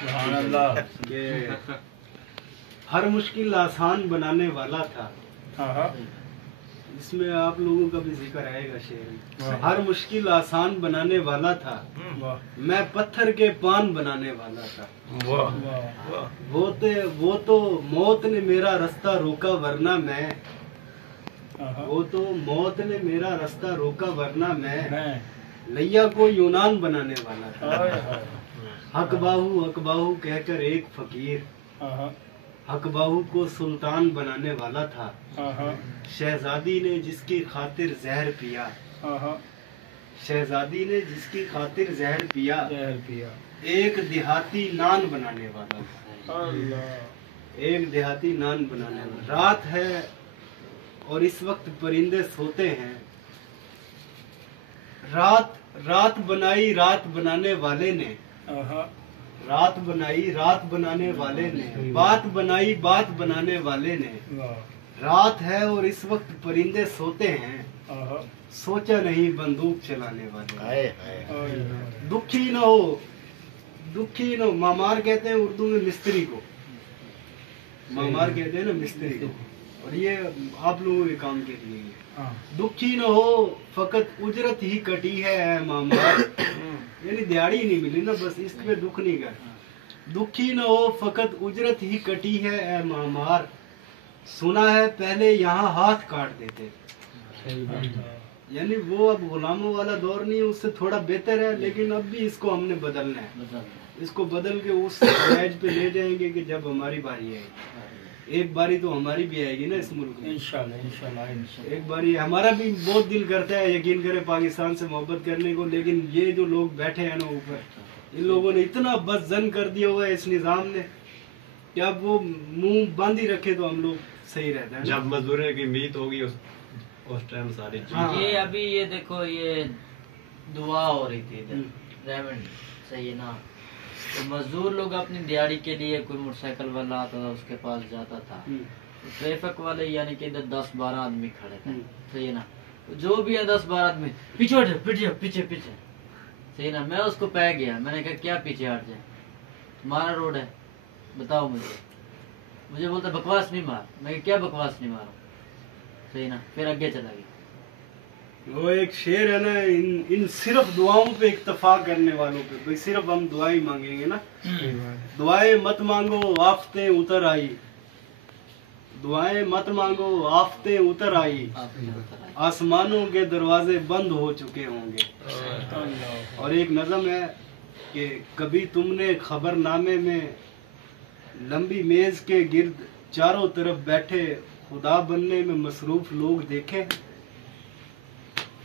سبحان اللہ. کہ ہر مشکل آسان بنانے والا تھا. ہاں ہاں. اس میں آپ لوگوں کا بھی ذکر آئے گا شعر میں. واہ. ہر مشکل آسان بنانے والا تھا، واہ میں پتھر کے پان بنانے والا تھا. واہ واہ. وہ تو موت نے میرا رستہ روکا ورنہ میں، ہاں ہاں. وہ تو موت نے میرا رستہ روکا ورنہ میں میں لیا کو یونان بنانے والا تھا. ہائے ہائے. حق باہو کہہ کر ایک فقیر ہاں ہاں. حق باہو کو سلطان بنانے والا تھا. ہاں ہاں. شہزادی نے جس کی خاطر زہر پیا، ہاں ہاں. شہزادی نے جس کی خاطر زہر پیا زہر پیا. ایک دیہاتی نان بنانے والا تھا. اللہ. ایک دیہاتی نان بنانے والا. رات ہے اور اس وقت پرندے سوتے ہیں. رات بنانے والے نے، ہاں ہاں. رات بنانے والے نے، بات بنانے والے نے. واہ. رات ہے اور اس وقت پرندے سوتے ہیں، ہاں ہاں. سوچا نہیں بندوق چلانے والے. ہائے ہائے. دکھی نہ ہو. مامار کہتے ہیں اردو میں مستری کو، مامار کہتے ہیں نا مستری کو، اور یہ آپ لوگوں کے کام کے لیے ہے. ہاں. دکھی نہ ہو فقط اجرت ہی کٹی ہے اے مامار. یعنی دیہڑی نہیں ملی نا، بس اس پہ دکھ نہیں کر. دکھی نہ ہو فقط اجرت ہی کٹی ہے اے مامار. سنا ہے پہلے یہاں ہاتھ کاٹ دیتے. یعنی وہ اب غلاموں والا دور نہیں ہے، اس سے تھوڑا بہتر ہے، لیکن اب بھی اس کو ہم نے بدلنا ہے. اس کو بدل کے اس سٹیج پہ لے جائیں گے کہ جب ہماری باری آئے گی. ایک باری تو ہماری بھی آئے گی نا اس ملک میں. انشاءاللہ انشاءاللہ انشاءاللہ. ایک باری ہمارا بھی بہت دل کرتا ہے یقین کرے پاکستان سے محبت کرنے کو، لیکن یہ جو لوگ بیٹھے ہیں نا اوپر، ان لوگوں نے اتنا بد زن کر دیا ہوا ہے اس نظام نے کہ اب وہ منہ بند ہی رکھے تو ہم لوگ صحیح رہتا ہے. جب مزدوروں کی میت ہوگی اس ٹائم ساری ہاں. چیز. یہ ابھی یہ دیکھو یہ دعا ہو رہی تھی ادھر ریمنڈ صحیح ہے نا، تو مزدور لوگ اپنی دیہڑی کے لیے کوئی موٹر سائیکل والا آتا تھا اس کے پاس جاتا تھا، ٹریفک والے یعنی کہ ادھر 10-12 آدمی کھڑے تھے صحیح ہے نا، جو بھی ہے 10-12 آدمی پیچھے ہٹ جائے، پیچھے صحیح ہے نا. میں اس کو پہ گیا، میں نے کہا کیا پیچھے ہٹ جائے، تمہارا روڈ ہے بتاؤ مجھے بولتا بکواس نہیں مار. میں کہا کیا بکواس نہیں مارا صحیح نا، پھر آگے چلا گیا. وہ ایک شعر ہے نا، ان صرف دعاؤں پہ اکتفا کرنے والوں پہ، بھئی صرف ہم دعائیں مانگیں گے نا. دعائیں مت مانگو آفتیں اتر آئی، دعائیں مت مانگو آفتیں اتر آئی، آسمانوں کے دروازے بند ہو چکے ہوں گے. اور ایک نظم ہے کہ کبھی تم نے خبر نامے میں لمبی میز کے گرد چاروں طرف بیٹھے خدا بننے میں مصروف لوگ دیکھے.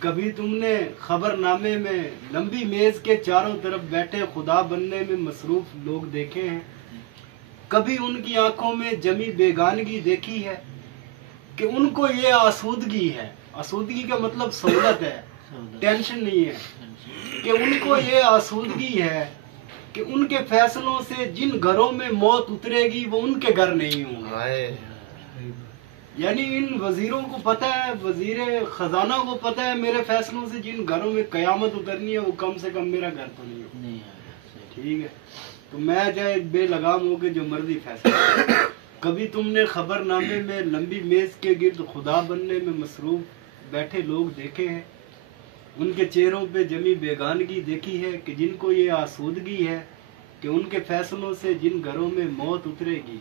کبھی تم نے خبر نامے میں لمبی میز کے چاروں طرف بیٹھے خدا بننے میں مصروف لوگ دیکھے ہیں. کبھی ان کی آنکھوں میں جمی بیگانگی دیکھی ہے کہ ان کو یہ آسودگی ہے. آسودگی کا مطلب سہولت ہے، ٹینشن نہیں ہے. کہ ان کو یہ آسودگی ہے کہ ان کے فیصلوں سے جن گھروں میں موت اترے گی وہ ان کے گھر نہیں ہوں گے. یعنی ان وزیروں کو پتہ ہے، وزیر خزانہ کو پتہ ہے میرے فیصلوں سے جن گھروں میں قیامت اترنی ہے وہ کم سے کم میرا گھر تو نہیں ہو. ٹھیک ہے، تو میں چاہے بے لگام ہو کے جو مرضی فیصلہ. کبھی تم نے خبر نامے میں لمبی میز کے گرد خدا بننے میں مصروف بیٹھے لوگ دیکھے ہیں. ان کے چہروں پہ جمی بیگانگی دیکھی ہے کہ جن کو یہ آسودگی ہے کہ ان کے فیصلوں سے جن گھروں میں موت اترے گی